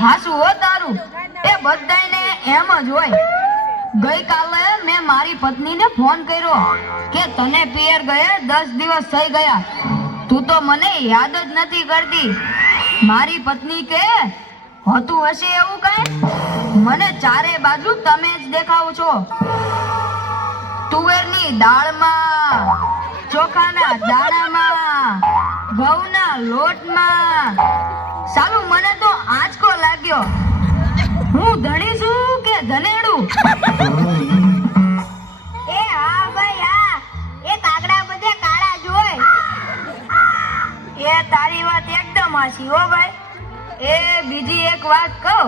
હાસુ હો તારું એ બધાયને એમ જ હોય। ગઈકાલે મેં મારી પત્નીને ફોન કર્યો કે તને પિયર ગયે 10 દિવસ થઈ ગયા, તું તો મને યાદ જ નથી કરતી। મારી પત્ની કે હોતું હશે એવું કઈ, મને ચારે બાજુ તમે જ દેખાવ છો। તુવેરની દાળમાં, ચોખાના દાણામાં, ઘઉંના લોટમાં, સાલું મને તો આંચકો લાગ્યો। હું ધણી છું કે ધનેડું? એ હા ભાઈ હા, એ કાગડા બધે કાળા જ હોય। એ તારી વાત એકદમ હાચી હો ભાઈ। એ બીજી એક વાત કહું,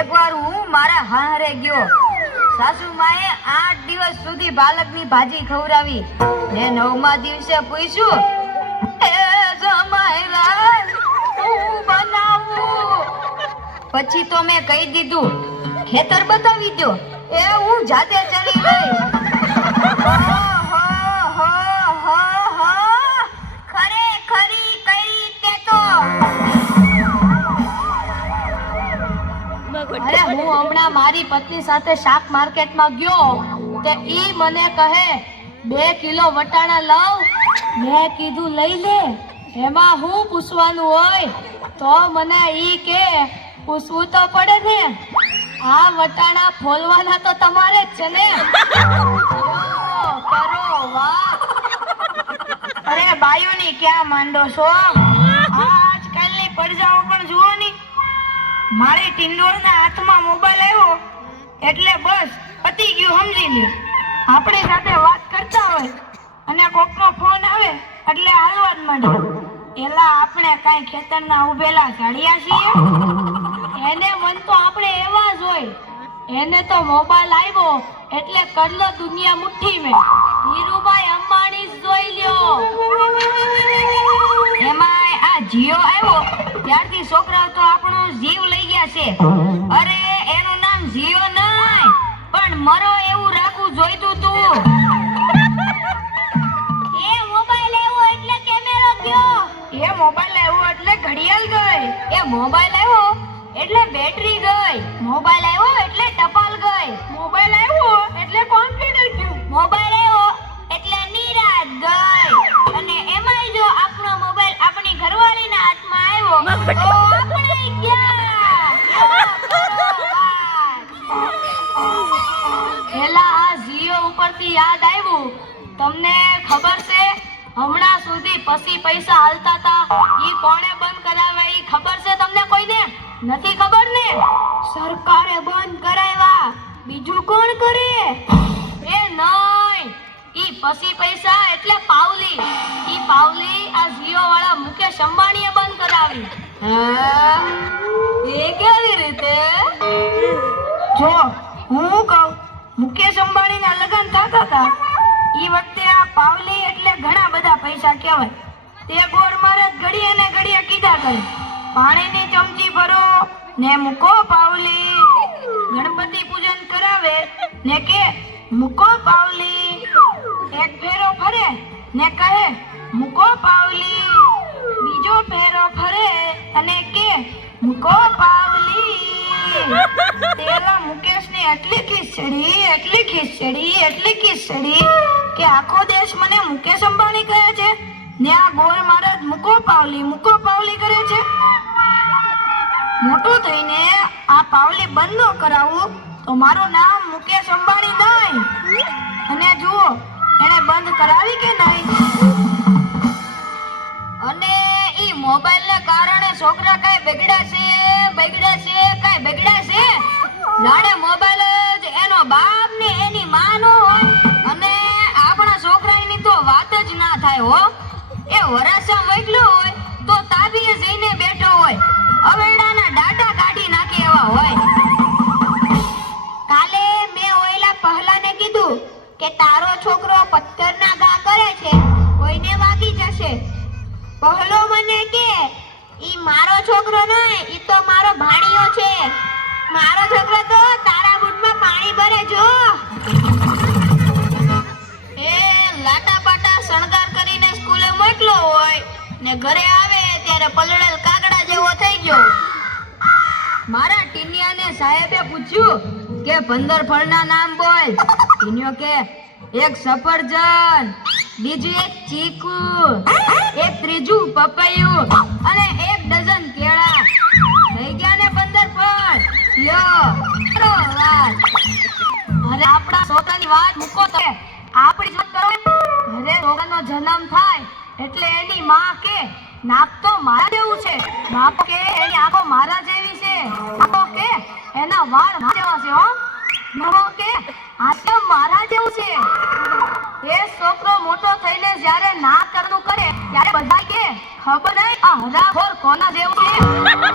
એકવાર હું મારા હાહરે ગયો, સાસુ માએ 8 દિવસ સુધી પાલકની ભાજી ખવડાવી ને 9મા દિવસે પૂછ્યું, એ જમાઈરા હું બનાવું? પછી તો મેં કહી દીધું, ખેતર બતાવી દો, એ હું જાતે ચલી ગઈ। ખરેખરી કઈ તે તો। અરે હું હમણાં મારી પત્ની સાથે શાક માર્કેટમાં ગયો તે ઈ મને કહે 2 કિલો વટાણા લાવ। મેં કીધું લઈ લે, એમાં હું પૂછવાનું હોય? તો મને ઈ કે પૂછવું તો પડે ને, આ વટાણા ફોલવાના તો તમારે જ છે ને। કરો વાહ। અરે બાયુની ક્યાં માંડો છો? આજકાલની પડજાઓ પણ જુઓ ની, મારી ટિંડોળના હાથમાં મોબાઈલ આવ્યો એટલે બસ પતી ગયું, સમજી લે। આપણી સાથે વાત કરતા હોય અને કોકનો ફોન આવે એટલે હાલવા જ માંડે। એલા આપણે કાઈ ખેતરના ઉભેલા ઝાડિયા છીએ? એને મન તો આપણે એવા જ હોય। એને તો મોબાઈલ આવ્યો એટલે કરલો દુનિયા મુઠ્ઠી મેં। ધીરુભાઈ અંબાણી જોઈ લ્યો। એમાંય આ જીઓ આવ્યો ત્યારથી છોકરાઓ તો આપણો જીવ લઈ ગયા છે। અરે એનું નામ જીઓ નહીં પણ મરો એવું રાખવું જોઈતું તું। એ મોબાઈલ આવ્યો એટલે કેમેરો ગયો, એ મોબાઈલ આવ્યો એટલે ઘડિયાળ ગઈ, એ મોબાઈલ આવ્યો એટલે બેટરી ગઈ, મોબાઈલ આવ્યો એટલે ટપાલ ગઈ, મોબાઈલ આવ્યો એટલે કોમ્પ્યુટર ગયું, મોબાઈલ આવ્યો એટલે નિરાત ગઈ। અને એમાંય જો આપણો મોબાઈલ આપણી ઘરવાળીના હાથમાં આવ્યો તો આપણે ગયા। એલા આ જીઓ ઉપરથી યાદ આવ્યું, તમને ખબર છે હમણાં સુધી પછી પૈસા હાલતા હતા ઈ કોણે બંધ કરાવ્યા? ઈ ખબર છે તમને કોઈને? નથી ખબર ને? સરકારે બંધ કરાવ્યા, બીજું કોણ કરે? એ નહીં, ઈ પછી પૈસા એટલે પાવલી। ઈ પાવલી આ જીઓ વાળા મુકેશ અંબાણીએ બંધ કરાવી। એ કેવી રીતે? જો હું કહું, મુકેશ અંબાણીના લગ્ન થતા હતા ઈ વખતે આ પાવલી એટલે ઘણા બધા પૈસા કહેવાય। તે ગોળ મારે ઘડીએ ને ઘડીએ કીધા કરે, પાણીની ચમચી ભરો ને મૂકો પાવલી, ગણપતિ પૂજન કરાવે ને કે મૂકો પાવલી, એક ફેરો ફરે ને કહે મૂકો પાવલી, બીજો ફેરો ફરે અને કે મૂકો પાવલી। તેલા મુકેશની એટલી ખીચડી કે આખો દેશ મને મુકેશ અંબાણી કહે છે ને આ ગોળ મહારાજ મૂકો પાવલી કરે છે। મોટું થઈને આ પાવલી બંધ ન કરાવું તો મારું નામ મુકેશ અંબાણી નહીં। અને જુઓ એને બંધ કરાવી કે નહીં? અને ઈ મોબાઈલને કારણે છોકરા કઈ બગડ્યા છે? જાણે મોબાઈલ જ એનો બાપ ને એની માં નો હોય। અને આપણા છોકરાની તો વાત જ ના થાય હો। એ વરાસા મોકલ્યો હોય તો તાબીએ જઈને બેઠો હોય, અવેડાના ડાટા કાઢી નાખે એવા હોય। કાલે મેં ઓયલા પહેલાને કીધું કે તારો છોકરો પથ્થરના ઘા કરે છે, કોઈને વાગી જશે। પહેલો મને કે ઈ મારો છોકરો નહીં, ઈ તો મારો ભાણિયો છે। મારો છોકરો તો તારા બૂટમાં પાણી ભરે જો। એ ને ઘરે આવે ત્યારે પલળેલ કાગડા જેવો થઈ ગયો. મારા ટીનિયાને સાહેબે પૂછ્યું કે 15 ફળના નામ બોલ. ટીનિયો કે એક સફરજન, બીજું એક ચીકુ, એક ત્રીજું પપૈયું અને 1 ડઝન કેળા. થઈ ગયા ને 15 ફળ. લ્યો કરો વાત. અરે આપણા છોકરાની વાત મૂકો તમે, આપણી જ વાત કરો. ઘરે છોકરાનો જન્મ થાય એટલે એની માં કે નાક તો મારા જેવું છે, બાપો કે એની આંખો મારા જેવી છે, બાપો કે એના વાળ મારા જેવા છે, હો બાપો કે આ તો મારા જેવું છે. એ છોકરો મોટો થઈને જ્યારે નાક કરનું કરે ત્યારે બધા કે ખબર નહીં આ હરાખોર કોના જેવું છે.